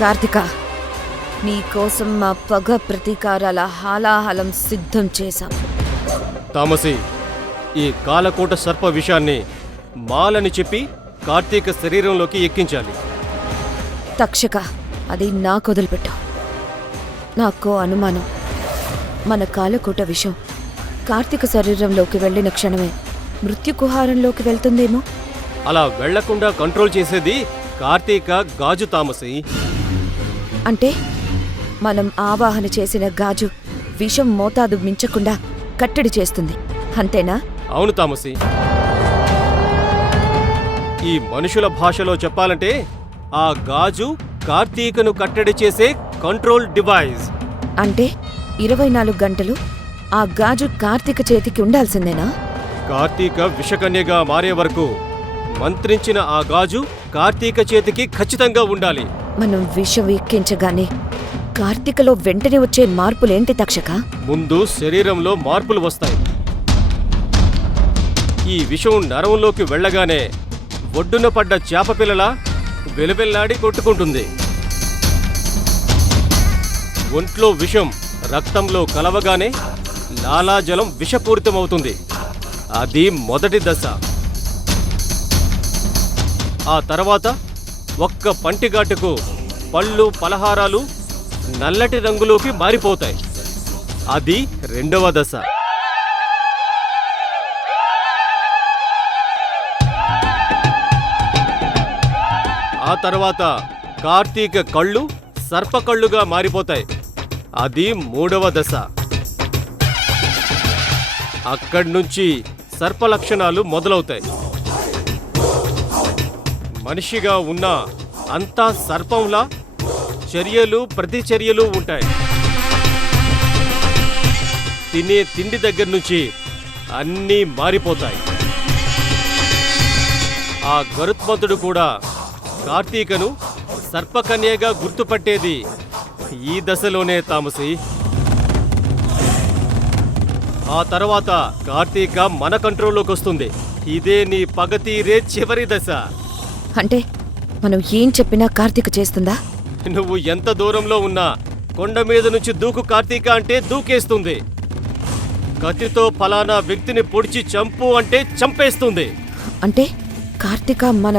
కార్తిక, నీకోసం మా పగ ప్రతీకారాల హాలాహలం సిద్ధం చేశాం. తామసి, ఈ కాలకోట సర్ప విషాన్ని మాలని చెప్పి కార్తీక శరీరంలోకి ఎక్కించాలి. తక్షక, అది నాకు వదిలిపెట్టావు. నాకో అనుమానం, మన కాలకోట విషం కార్తీక శరీరంలోకి వెళ్ళిన క్షణమే మృత్యుకుహారంలోకి వెళ్తుందేమో. అలా వెళ్లకుండా కంట్రోల్ చేసేది కార్తీక గాజు. తామసి అంటే మనం ఆవాహన చేసిన గాజు విషం మోతాదు మించకుండా కట్టడి చేస్తుంది, అంతేనా? అవును తామసి. ఈ మనుషుల భాషలో చెప్పాలంటే ఆ గాజు కార్తీకను కట్టడి చేసే కంట్రోల్ డివైస్. అంటే 24 గంటలు ఆ గాజు కార్తీక చేతికి ఉండాల్సిందేనా? కార్తీక విషకన్యగా మారే వరకు మంత్రించిన ఆ గాజు కార్తీక చేతికి ఖచ్చితంగా ఉండాలి. మనం విషం ఎక్కించగానే కార్తీకలో వెంటనే వచ్చే మార్పులేంటి తక్షక? ముందు శరీరంలో మార్పులు వస్తాయి. ఈ విషం నరంలోకి వెళ్లగానే ఒడ్డున పడ్డ చేపపిల్లలా వెలువెల్లాడి కొట్టుకుంటుంది. ఒంట్లో విషం రక్తంలో కలవగానే లాలాజలం విషపూరితమవుతుంది. అది మొదటి దశ. ఆ తర్వాత ఒక్క పంటిగాటుకు పళ్ళు పలహారాలు నల్లటి రంగులోకి మారిపోతాయి. అది రెండవ దశ. ఆ తర్వాత కార్తీక కళ్ళు సర్పకళ్ళుగా మారిపోతాయి. అది మూడవ దశ. అక్కడ్నుంచి సర్పలక్షణాలు మొదలవుతాయి. మనిషిగా ఉన్న అంతా సర్పంలా చర్యలు ప్రతిచర్యలు ఉంటాయి. తినే తిండి దగ్గర నుంచి అన్నీ మారిపోతాయి. ఆ గరుత్మంతుడు కూడా కార్తీకను సర్పకన్యగా గుర్తుపట్టేది ఈ దశలోనే తామసి. ఆ తర్వాత కార్తీక మన కంట్రోల్లోకి వస్తుంది. ఇదే నీ పగతీరే చివరి దశ. అంటే మనం ఏం చెప్పినా కార్తీక చేస్తుందా? నువ్వు ఎంత దూరంలో ఉన్నా కొండ మీద నుంచి దూకు కార్తీక అంటే దూకేస్తుంది. కత్తితో ఫలానా వ్యక్తిని పొడిచి చంపు అంటే చంపేస్తుంది. అంటే కార్తీక మన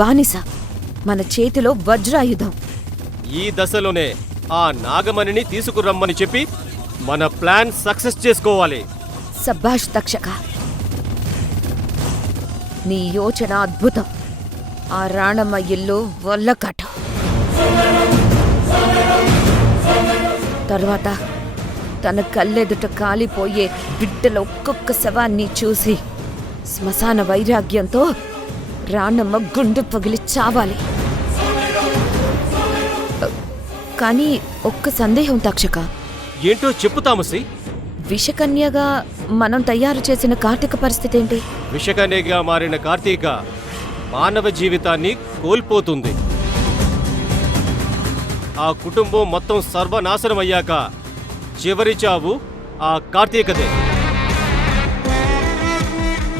బానిస, మన చేతిలో వజ్రాయుధం. ఈ దశలోనే ఆ నాగమణిని తీసుకురమ్మని చెప్పి మన ప్లాన్ సక్సెస్ చేసుకోవాలి. సబ్బాష్ తక్షక, నీ యోచన అద్భుతం. ఆ రాణమ్మ ఇల్లు వల్లకట. తర్వాత తన కళ్ళెదుట కాలిపోయే బిడ్డల ఒక్కొక్క శవాన్ని చూసి శ్మశాన వైరాగ్యంతో రాణమ్మ గుండు పగిలి చావాలి. కానీ ఒక్క సందేహం తక్షక. ఏంటో చెప్పు తామసి. విషకన్యగా మనం తయారు చేసిన కార్తీక పరిస్థితి ఏంటి? విషకన్యగా మారిన కార్తీక మానవ జీవితాన్ని కోల్పోతుంది. ఆ కుటుంబం మొత్తం సర్వనాశనమయ్యాక చివరి చావు ఆ కార్తీకదే.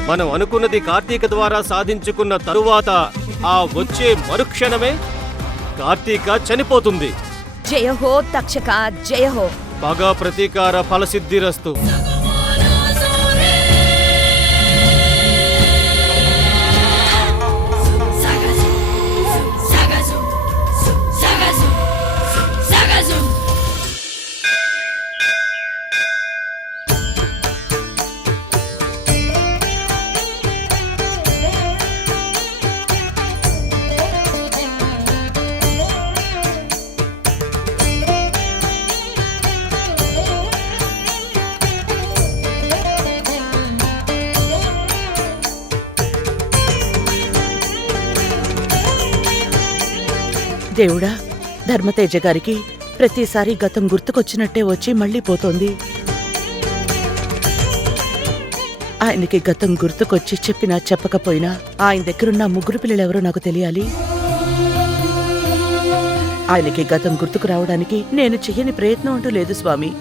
మనం అనుకున్నది కార్తీక ద్వారా సాధించుకున్న తరువాత ఆ వచ్చే మరుక్షణమే కార్తీక చనిపోతుంది. జయహో తక్షక, జయహో. పగ ప్రతీకార ఫలసిద్ధిరస్తు. దేవుడా, ధర్మతేజ గారికి ప్రతిసారి గతం గుర్తుకొచ్చినట్టే వచ్చి మళ్ళీ పోతోంది. ఆయనకి గతం గుర్తుకొచ్చి చెప్పినా చెప్పకపోయినా ఆయన దగ్గరున్న ముగ్గురు పిల్లలెవరో నాకు తెలియాలి. ఆయనకి గతం గుర్తుకు రావడానికి నేను చెయ్యని ప్రయత్నం అంటూ లేదు స్వామి.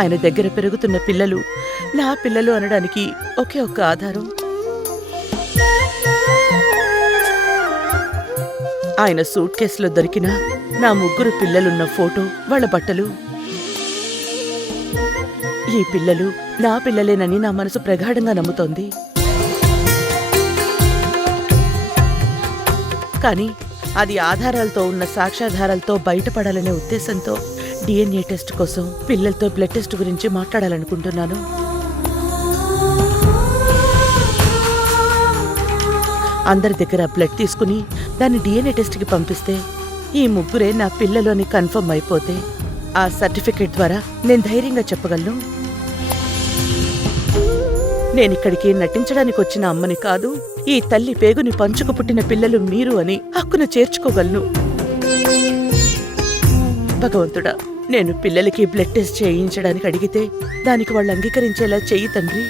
ఆయన దగ్గర పెరుగుతున్న పిల్లలు నా పిల్లలు అనడానికి ఒకే ఒక్క ఆధారం ఆయన సూట్ కేసులో దొరికిన నా ముగ్గురు పిల్లలున్న ఫోటో, వాళ్ళ బట్టలు. ఈ పిల్లలు నా పిల్లలేనని నా మనసు ప్రగాఢంగా నమ్ముతోంది. కానీ అది ఆధారాలతో ఉన్న సాక్ష్యాధారాలతో బయటపడాలనే ఉద్దేశంతో DNA టెస్ట్ కోసం పిల్లలతో బ్లడ్ టెస్ట్ గురించి మాట్లాడాలనుకుంటున్నాను. అందరి దగ్గర బ్లడ్ తీసుకుని దాన్ని DNA టెస్ట్కి పంపిస్తే ఈ ముగ్గురే నా పిల్లలు అని కన్ఫర్మ్ అయిపోతే ఆ సర్టిఫికేట్ ద్వారా నేను ధైర్యంగా చెప్పగలను, నేనిక్కడికి నటించడానికి వచ్చిన అమ్మని కాదు, ఈ తల్లి పేగుని పంచుకు పుట్టిన పిల్లలు మీరు అని హక్కును చేర్చుకోగలను. భగవంతుడా, నేను పిల్లలకి బ్లడ్ టెస్ట్ చేయించడానికి అడిగితే దానికి వాళ్ళు అంగీకరించేలా చెయ్యి తండ్రి.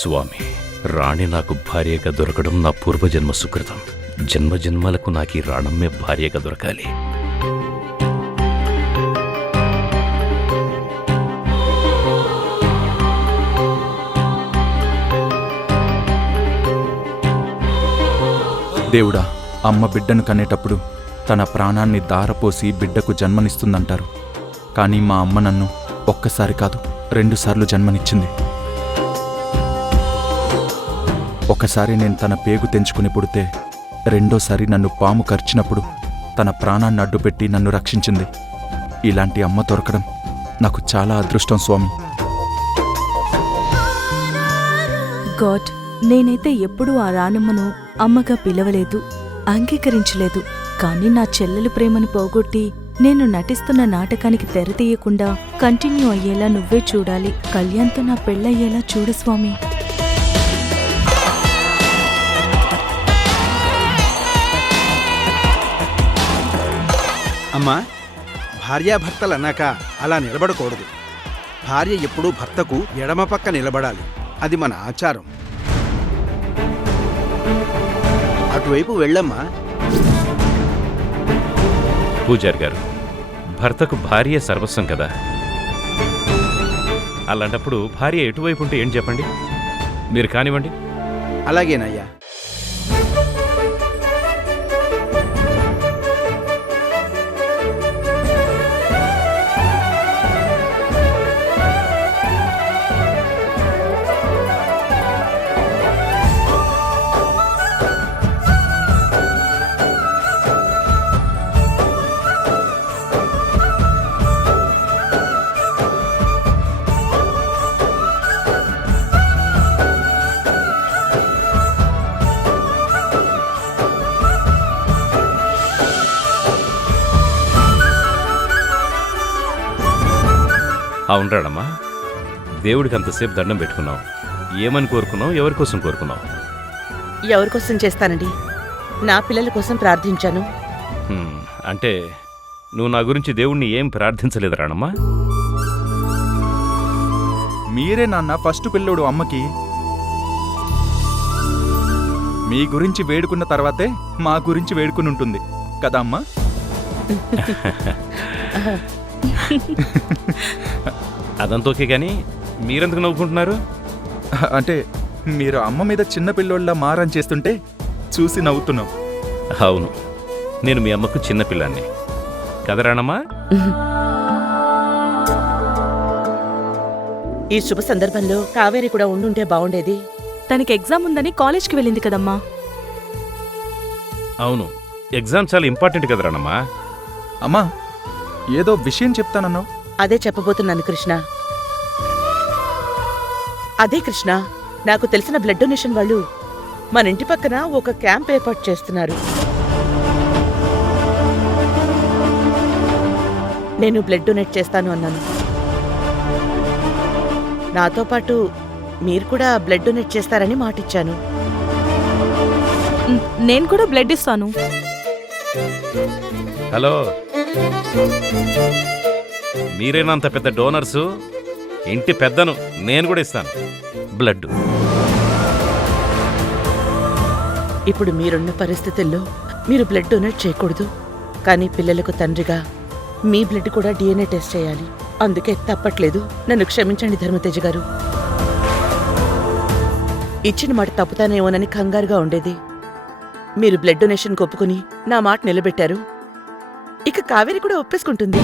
స్వామి, రాణి నాకు భార్యగా దొరకడం నా పూర్వజన్మ సుకృతం. జన్మజన్మలకు నాకు ఈ రాణమ్మే భార్యగా దొరకాలి. దేవుడా, అమ్మ బిడ్డను కనేటప్పుడు తన ప్రాణాన్ని దారపోసి బిడ్డకు జన్మనిస్తుందంటారు. కానీ మా అమ్మ నన్ను ఒక్కసారి కాదు 2 సార్లు జన్మనిచ్చింది. ఒకసారి నేను తన పేగు తెంచుకుని పుడితే, రెండోసారి నన్ను పాము కరిచినప్పుడు తన ప్రాణాన్ని అడ్డుపెట్టి నన్ను రక్షించింది. ఇలాంటి అమ్మ దొరకడం నాకు చాలా అదృష్టం స్వామి. గాడ్, నేనైతే ఎప్పుడూ ఆ రానమ్మను అమ్మగా పిలవలేదు, అంగీకరించలేదు. కానీ నా చెల్లెలు ప్రేమను పోగొట్టి నేను నటిస్తున్న నాటకానికి తెర తీయకుండా కంటిన్యూ అయ్యేలా నువ్వే చూడాలి. కళ్యాణ్తో నా పెళ్ళయ్యేలా చూడు స్వామి. అమ్మా, భార్యాభర్తలన్నాక అలా నిలబడకూడదు. భార్య ఎప్పుడూ భర్తకు ఎడమ పక్క నిలబడాలి. అది మన ఆచారం. అటువైపు వెళ్ళమ్మా. పూజారి గారు, భర్తకు భార్య సర్వస్వం కదా. అలాంటప్పుడు భార్య ఎటువైపు ఉంటే ఏం చెప్పండి, మీరు కానివ్వండి. అలాగేనయ్యా. అవును రాణమ్మా, దేవుడికి అంతసేపు దండం పెట్టుకున్నావు. ఏమని కోరుకున్నావు? ఎవరి కోసం కోరుకున్నావు? ఎవరి కోసం చేస్తానండి? నా పిల్లల కోసం ప్రార్థించాను. అంటే నువ్వు నా గురించి దేవుణ్ణి ఏం ప్రార్థించలేదు రాణమ్మా? మీరే నాన్న ఫస్ట్ పిల్లోడు అమ్మకి. మీ గురించి వేడుకున్న తర్వాతే మా గురించి వేడుకుని ఉంటుంది కదా అమ్మా? అదంతా ఓకే, కానీ మీరెందుకు నవ్వుకుంటున్నారు? అంటే మీరు అమ్మ మీద చిన్న పిల్లోళ్ళ మారం చేస్తుంటే చూసి నవ్వుతున్నాం. అవును, నేను మీ అమ్మకు చిన్నపిల్లాన్ని కదా రాణమ్మా? ఈ శుభ సందర్భంలో కావేరి కూడా ఉండుంటే బాగుండేది. తనకి ఎగ్జామ్ ఉందని కాలేజ్కి వెళ్ళింది కదమ్మా. అవును, ఎగ్జామ్ చాలా ఇంపార్టెంట్ కదా రాణమ్మా? అమ్మా, ఏదో విషయం చెప్తానన్నావు. అదే చెప్పబోతున్నాను కృష్ణ. అదే కృష్ణ, నాకు తెలిసిన బ్లడ్ డొనేషన్ వాళ్ళు మన ఇంటి పక్కన ఒక క్యాంప్ ఏర్పాటు చేస్తున్నారు. నేను బ్లడ్ డొనేట్ చేస్తాను అన్నాను. నాతో పాటు మీరు కూడా బ్లడ్ డొనేట్ చేస్తారని మాటిచ్చాను. నేను కూడా బ్లడ్ ఇస్తాను. హలో, మీరేనంత పెద్ద డోనర్సు? ఇంటి పెద్దను, నేను కూడా ఇస్తాను బ్లడ్. ఇప్పుడు మీరున్న పరిస్థితుల్లో మీరు బ్లడ్ డొనేట్ చేయకూడదు, కానీ పిల్లలకు తండ్రిగా మీ బ్లడ్ కూడా DNA టెస్ట్ చేయాలి. అందుకే తప్పట్లేదు. నన్ను క్షమించండి ధర్మతేజ గారు. ఇచ్చిన మాట తప్పుతానేమోనని కంగారుగా ఉండేది. మీరు బ్లడ్ డొనేషన్ ఒప్పుకుని నా మాట నిలబెట్టారు. ఇక కావేరి కూడా ఒప్పేసుకుంటుంది.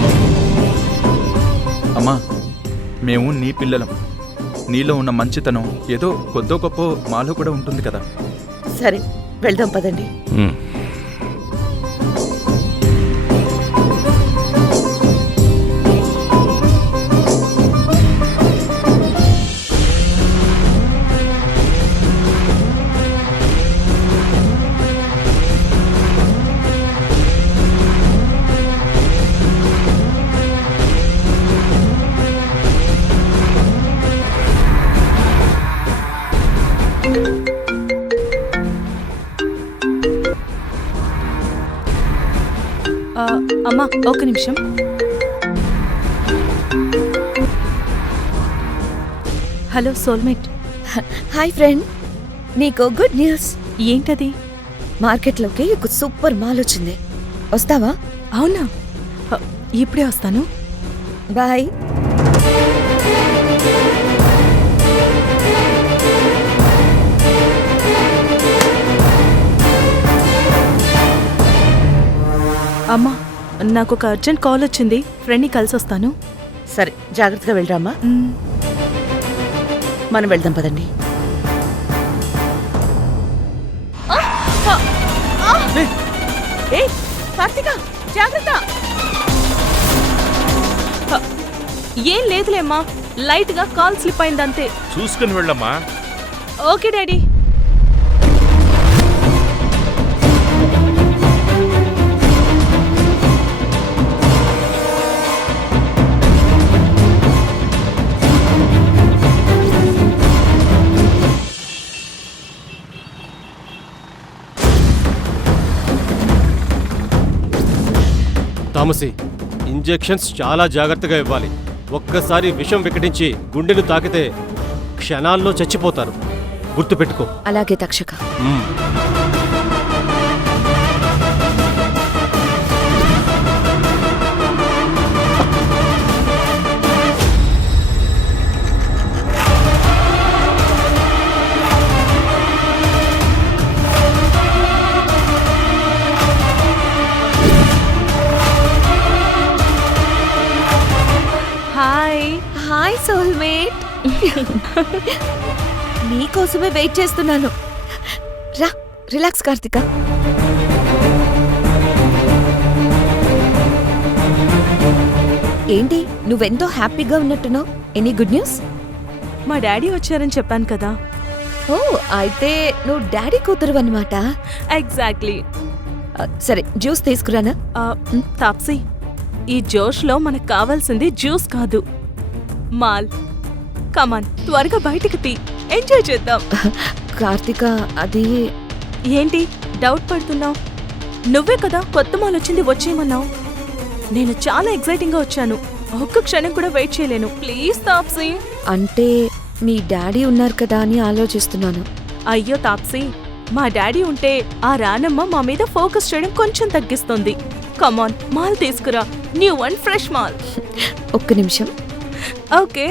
అమ్మా, మేము నీ పిల్లలం. నీలో ఉన్న మంచితనం ఏదో కొద్దో గొప్ప మాలో కూడా ఉంటుంది కదా. సరే, వెళ్దాం పదండి. అమ్మా, ఒక నిమిషం. Hello soulmate. హాయ్ ఫ్రెండ్, నీకు గుడ్ న్యూస్. ఏంటది? మార్కెట్లోకి ఒక సూపర్ మాల్ వచ్చింది. వస్తావా? అవునా? ఇప్పుడే వస్తాను. బాయ్. అమ్మా, నాకు ఒక అర్జెంట్ కాల్ వచ్చింది. ఫ్రెండ్ని కలిసి వస్తాను. సరే, జాగ్రత్తగా వెళ్ళరామ్మా. మనం వెళ్దాం పదండి. కార్తిక, జాగ్రత్త. ఏం లేదులేమ్మా, లైట్ గా కాల్ స్లిప్ అయిందంతే. చూసుకుని వెళ్ళమ్మా. Okay daddy. తామసి, ఇంజెక్షన్స్ చాలా జాగ్రత్తగా ఇవ్వాలి. ఒక్కసారి విషం వికటించి గుండెను తాకితే క్షణాల్లో చచ్చిపోతారు. గుర్తుపెట్టుకో. అలాగే తక్షక. Hi soulmate. నీకోసమే వెయిట్ చేస్తున్నాను. రా, రిలాక్స్ కార్తిక. ఏంటి నువ్వెంతో హ్యాపీగా ఉన్నట్టున్నావు? Any good news? మా డాడీ వచ్చారని చెప్పాను కదా. ఓ, అయితే నువ్వు డాడీ కూతురు అన్నమాట. ఎగ్జాక్ట్లీ. సరే, జ్యూస్ తీసుకురానా? తాప్సీ, ఈ జోష్లో మనకు కావాల్సింది జ్యూస్ కాదు, మాల్ కమాన్ త్వరగా బయటికి తీ, ఎంజాయ్ చేద్దాం. కార్తీక, అది ఏంటి డౌట్ పడుతున్నావు? నువ్వే కదా కొత్త మాల్ వచ్చింది వచ్చేయమన్నావు. నేను చాలా ఎక్సైటింగ్ గా వచ్చాను. ఒక్క క్షణం కూడా వెయిట్ చేయలేను. ప్లీజ్ తాప్సీ. అంటే మీ డాడీ ఉన్నారు కదా అని ఆలోచిస్తున్నాను. అయ్యో తాప్సీ, మా డాడీ ఉంటే ఆ రానమ్మ మా మీద ఫోకస్ చేయడం కొంచెం తగ్గిస్తుంది. కమాన్ మాల్ తీసుకురా, న్యూ అండ్ ఫ్రెష్ మాల్. ఒక్క నిమిషం. ఓకే.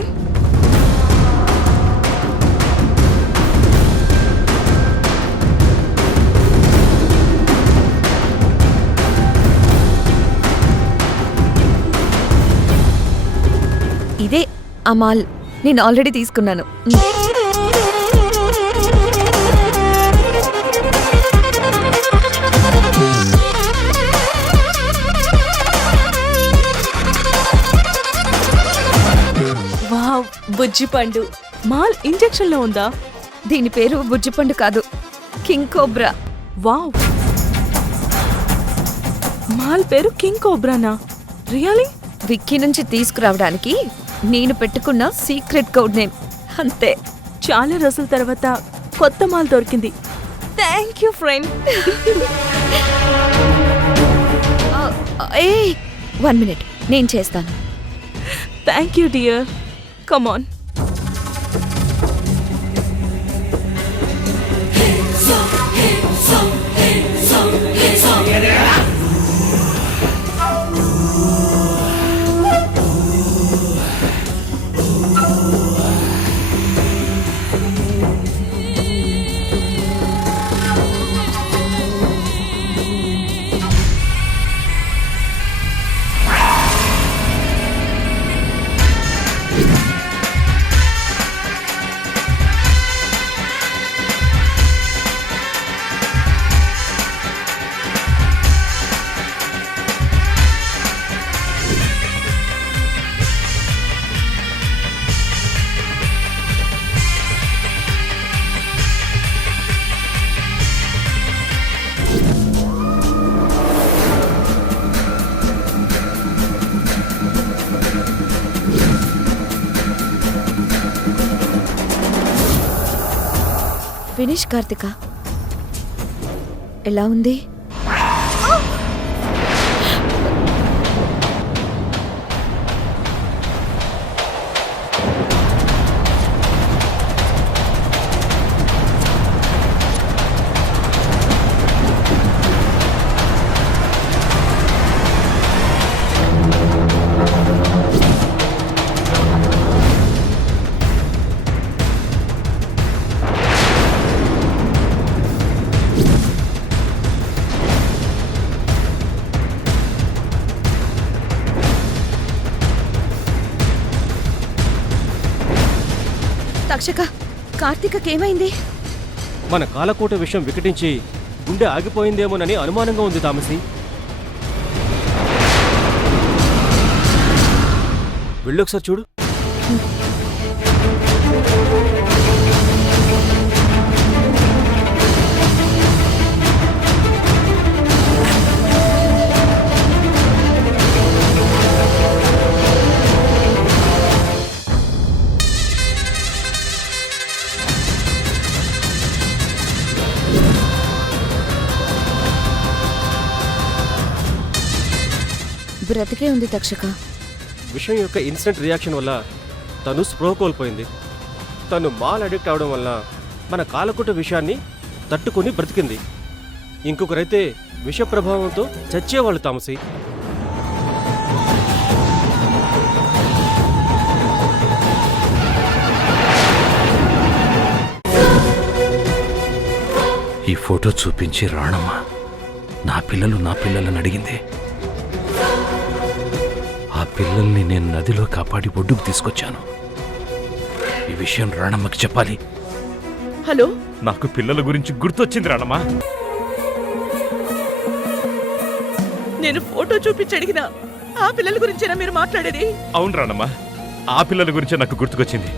ఇదే ఆ మాల్, నేను ఆల్రెడీ తీసుకున్నాను. వావ్, బుజ్జి పండు. మాల్ ఇంజెక్షన్ లో ఉందా? దీని పేరు బుజ్జిపండు కాదు, కింగ్ కోబ్రా. వావ్, మాల్ పేరు కింగ్ కోబ్రానా? రియలీ? విక్కీ నుంచి తీసుకురావడానికి నేను పెట్టుకున్న సీక్రెట్ కోడ్ నేమ్ అంతే. చాలా రోజుల తర్వాత కొత్త మాల్ దొరికింది. Thank you friend. A 1 minute, నేను చేస్తాను. Thank you dear. Come on. Finish Karthika. ఎలా ఉంది? తక్షక, కార్తీకకేమైంది? మన కాలకోట విషయం వికటించి గుండె ఆగిపోయిందేమోనని అనుమానంగా ఉంది తామసి. వెళ్ళొకసారి చూడు. బ్రతికే ఉంది తక్షక. విషయం యొక్క ఇన్స్టెంట్ రియాక్షన్ వల్ల తను స్పృహ కోల్పోయింది. తను మాల్ అడిక్ట్ అవడం వల్ల మన కాలకుట విషయాన్ని తట్టుకొని బ్రతికింది. ఇంకొకరైతే విష ప్రభావంతో చచ్చేవాళ్ళు తామసి. ఈ ఫోటో చూపించి రాణమ్మ నా పిల్లలని అడిగింది. ఆ పిల్లల్ని నేను నదిలో కాపాడి ఒడ్డుకు తీసుకొచ్చాను. ఈ విషయం రాణమ్మకి చెప్పాలి. హలో, నాకు పిల్లల గురించి గుర్తొచ్చింది రాణమ్మ. నేను ఫోటో చూపించి అడిగినా ఆ పిల్లల గురించేనా మీరు మాట్లాడేది? అవును రాణమ్మ, ఆ పిల్లల గురించే నాకు గుర్తుకొచ్చింది.